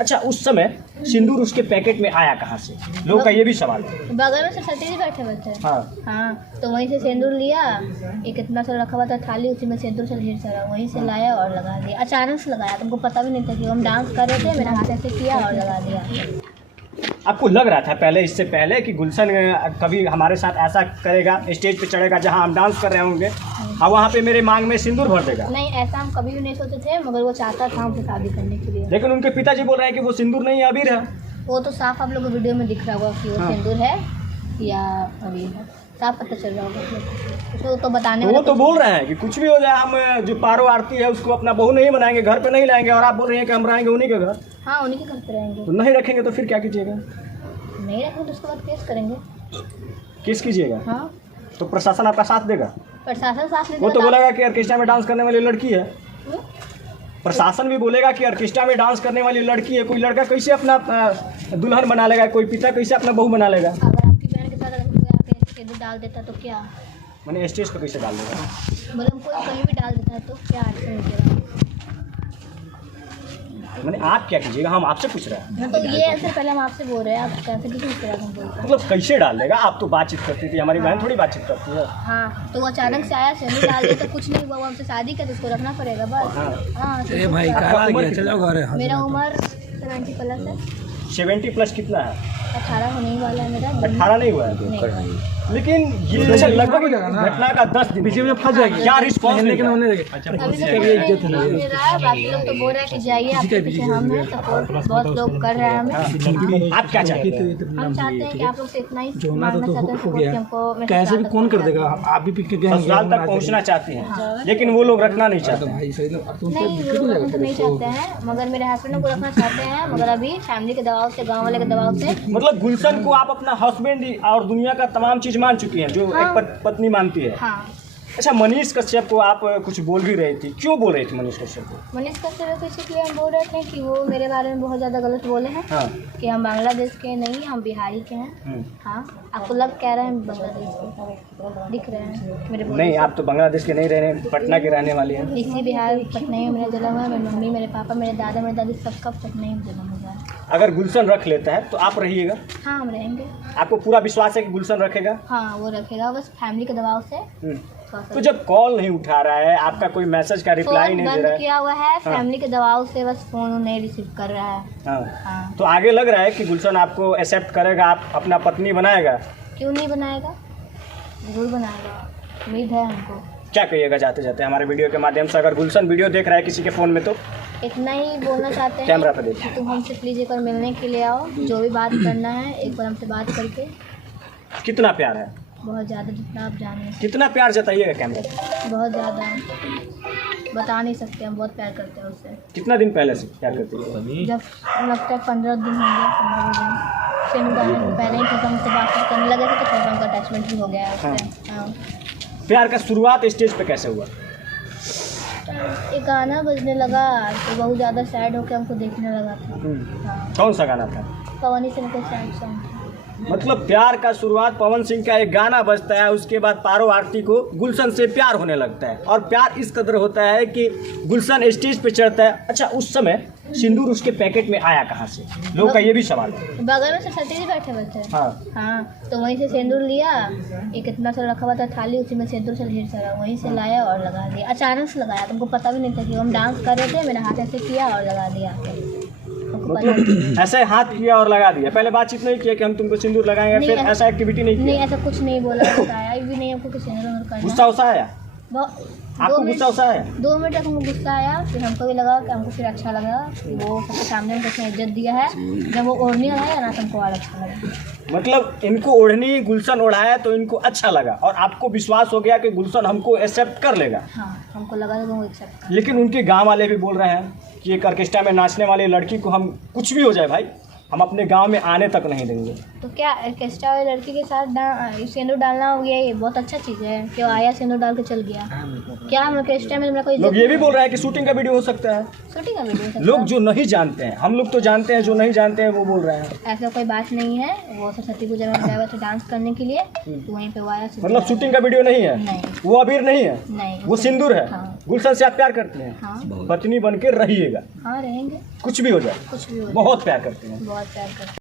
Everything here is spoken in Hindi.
अच्छा, उस समय सिंदूर उसके पैकेट में आया कहाँ से? लोगों का ये भी सवाल है। बगल में सरस्वती जी बैठे हुए थे। हाँ, तो वहीं से सिंदूर लिया, एक इतना सा रखा हुआ था थाली, उसी में सिंदूर से ढेर सारा वहीं से लाया और लगा दिया। अचानक से लगाया, तुमको पता भी नहीं था कि हम डांस कर रहे थे, मेरा हाथ ऐसे किया और लगा दिया। आपको लग रहा था पहले, इससे पहले कि गुलशन कभी हमारे साथ ऐसा करेगा, स्टेज पे चढ़ेगा जहाँ हम डांस कर रहे होंगे और वहाँ पे मेरे मांग में सिंदूर भर देगा? नहीं, ऐसा हम कभी भी नहीं सोचे थे, मगर वो चाहता था हमसे शादी करने के लिए। लेकिन उनके पिताजी बोल रहे हैं कि वो सिंदूर नहीं है, अबीर है। वो तो साफ आप लोग को वीडियो में दिख रहा होगा कि वो सिंदूर है या अबीर है, साफ पता चल रहा होगा उसको तो बताने वो तो बोल रहे हैं कि कुछ भी हो जाए, हम जो पारो आरती है उसको अपना बहू नहीं बनाएंगे, घर पे नहीं लाएंगे, और आप बोल रहे हैं कि हम रहेंगे उन्हीं के घर। हाँ, उन्हीं के घर पे रहेंगे। तो नहीं रखेंगे तो फिर क्या कीजिएगा? नहीं रखेंगे तो उसके बाद केस करेंगे। केस कीजिएगा? हाँ। तो प्रशासन आपका साथ देगा? प्रशासन साथ नहीं वो तो देता। बोलेगा कि ऑर्केस्ट्रा में डांस करने वाली लड़की है। हम्म? प्रशासन भी बोलेगा कि ऑर्केस्ट्रा में डांस करने वाली लड़की है। कोई लड़का कैसे अपना दुल्हन बना लेगा, कोई पिता कैसे अपना बहू बना लेगा? अगर आपकी बहन के साथ अगर कोई आके सिंदूर डाल देता तो क्या? मैंने स्टेज पर कैसे डाल देगा? मतलब कोई कहीं भी डाल देता है तो क्या एक्शन निकलेगा? मैंने आप क्या कीजिएगा, हम आपसे पूछ रहे हैं। तो ये आंसर पहले हम आपसे बोल रहे हैं, आप कैसे किसी तरह हम बोल रहे हैं? मतलब कैसे डाल देगा? आप तो बातचीत करती थी, हमारी बहन थोड़ी बातचीत करती है। हाँ, तो वो अचानक से आया, सिंदूर डाल दिया तो कुछ नहीं हुआ, वो हमसे शादी कर, उसको रखना पड़ेगा बस। हाँ, तो भाई मेरा उम्र 70 प्लस है। 70 प्लस कितना है? 18 होने ही वाला है मेरा। 18 नहीं हुआ है? नहीं। लेकिन ये लगभग घटना का 10 दिन पीछे में फंस जाएगी। क्या रिस्पॉन्स लेकिन नहीं? होने अभी तो नहीं रहा है, बाकी लोग तो बोल रहे हैं कि जाइए, आपके पीछे हम हैं, सपोर्ट बहुत लोग कर रहे हैं हमें। आप क्या चाहते हैं? हम चाहते हैं कि आप लोग से इतना ही जो होना मांगना तो चाहते हैं हो कि गया। हमको कैसे भी कौन कर देगा? आप भी पीछे गए ससुराल तक पहुंचना चाहती हैं, लेकिन वो लोग रखना नहीं चाहते। भाई सही ना, तुम नहीं, वो लोग रखना तो नहीं चाहते हैं, मगर मेरे हस्बैंड को रखना चाहते हैं, मगर अभी फैमिली के दबाव से, गाँव वाले के दबाव से। मतलब गुलशन को आप अपना हस्बैंड और दुनिया का तमाम चीज मान चुकी हैं, जो एक पत्नी मानती है। हाँ। अच्छा, मनीष कश्यप को आप कुछ बोल भी रही थी, क्यों बोल रही थी मनीष कश्यप को? मनीष कश्यप को इसलिए हम बोल रहे थे कि वो मेरे बारे में बहुत ज़्यादा गलत बोले हैं। हाँ। कि हम बांग्लादेश के नहीं, हम बिहारी के हैं। हाँ, आपको लग कह रहे हैं बांग्लादेश के, दिख रहे हैं मेरे नहीं, आप तो बांग्लादेश के नहीं रहे, पटना के रहने वाले हैं। इसी बिहार पटना में मेरा जन्म है, मेरी मम्मी, मेरे पापा, मेरे दादा, मेरे दादी सबका पटना में जन्म हुआ है। अगर गुलशन रख लेता है तो आप रहिएगा? हाँ, हम रहेंगे। आपको पूरा विश्वास है कि गुलशन रखेगा? हाँ, वो रखेगा, बस फैमिली के दबाव से। तो जब कॉल नहीं उठा रहा है, आपका कोई मैसेज का रिप्लाई फोन नहीं दे बंद रहा है, किया हुआ है, फैमिली के दबाव से बस फोन नहीं रिसीव कर रहा है। हाँ, हाँ। तो आगे लग रहा है कि गुलशन आपको एक्सेप्ट करेगा, आप अपना पत्नी बनाएगा? क्यों नहीं बनाएगा, जरूर बनाएगा, उम्मीद है हमको। क्या कहिएगा जाते जाते हमारे वीडियो के माध्यम से, अगर गुलशन वीडियो देख रहा है किसी के फ़ोन में तो? इतना ही बोलना चाहते हैं, कैमरा पे देखिए। कि तुम हमसे प्लीज़ एक बार मिलने के लिए आओ, जो भी बात करना है एक बार हमसे बात करके। कितना प्यार है? बहुत ज़्यादा, जितना आप जाने। कितना प्यार जताइएगा कैमरा पे? बहुत ज़्यादा, बता नहीं सकते, हम बहुत प्यार करते हैं उससे। कितना दिन पहले से प्यार करती है? जब लगता है 15 दिन होंगे, 15 दिन फिल्म गाने से पहले ही तो हमसे बात करने लगे थे, तो फिर हमका अटैचमेंट भी हो गया है उससे। हाँ। प्यार का शुरुआत स्टेज पे कैसे हुआ? एक गाना बजने लगा तो बहुत ज़्यादा सैड होकर हमको देखने लगा था। हाँ। कौन सा गाना था? पवनी सिंह का सैड सॉन्ग था। मतलब प्यार का शुरुआत पवन सिंह का एक गाना बजता है, उसके बाद पारो आरती को गुलशन से प्यार होने लगता है, और प्यार इस कदर होता है कि गुलशन स्टेज पे चढ़ता है। अच्छा, उस समय सिंदूर उसके पैकेट में आया कहाँ से? लोगों का ये भी सवाल है। बगल में सरस्वती जी बैठे हुए थे। हाँ, तो वहीं से सिंदूर लिया, एक इतना सा रखा हुआ था थाली, उसी में सिंदूर से ढेर सारा वहीं से लाया और लगा दिया। अचानक से लगाया, तुमको पता भी नहीं था कि हम डांस कर रहे थे, मेरा हाथ ऐसे किया और लगा दिया। मतलब ऐसे हाथ किया और लगा दिया? पहले बातचीत नहीं किया कि हम तुमको सिंदूर लगाएंगे, फिर ऐसा एक्टिविटी नहीं नहीं, किया? ऐसा कुछ नहीं बोला, बताया भी नहीं हमको कि सिंदूर करना। गुस्सा उसा आया आपको? गुस्सा उसा आया? 2 मिनट तक हमको गुस्सा आया, फिर हमको भी लगा कि हमको फिर अच्छा लगा कि वो सबके सामने हमको उसने इज्जत दिया है। जब वो ओढ़नी लगाया ना तो हमको और अच्छा लगा। मतलब इनको ओढ़नी गुलशन ओढ़ाया तो इनको अच्छा लगा, और आपको विश्वास हो गया कि गुलशन हमको एक्सेप्ट कर लेगा। हाँ, हमको लगा कि वो एक्सेप्ट कर। लेकिन उनके गांव वाले भी बोल रहे हैं कि एक ऑर्केस्ट्रा में नाचने वाली लड़की को हम, कुछ भी हो जाए भाई, हम अपने गांव में आने तक नहीं देंगे। तो क्या ऑर्केस्ट्रा वाली लड़की के साथ सिंदूर डालना हो गया, ये बहुत अच्छा चीज़ है कि वो आया सिंदूर डाल के चल गया। क्या हम ऑर्केस्ट्रा में मेरा कोई लोग ये भी बोल रहे हैं कि शूटिंग का वीडियो हो सकता है। शूटिंग का वीडियो लोग जो नहीं जानते हैं, हम लोग तो जानते हैं, जो नहीं जानते हैं वो बोल रहे हैं। ऐसा कोई बात नहीं है। वो सरस्वती पूजा में गया हुआ था डांस करने के लिए, तो वहीं पे वो आया सिंदूर मतलब शूटिंग का वीडियो नहीं है, नहीं वो अबीर नहीं है, नहीं वो सिंदूर है। हाँ। गुलशन से आप प्यार करते हैं, हाँ पत्नी बन के रहिएगा, हाँ रहेंगे, कुछ भी हो जाए, कुछ भी हो बहुत प्यार करते हैं। बहुत प्यार करते हैं।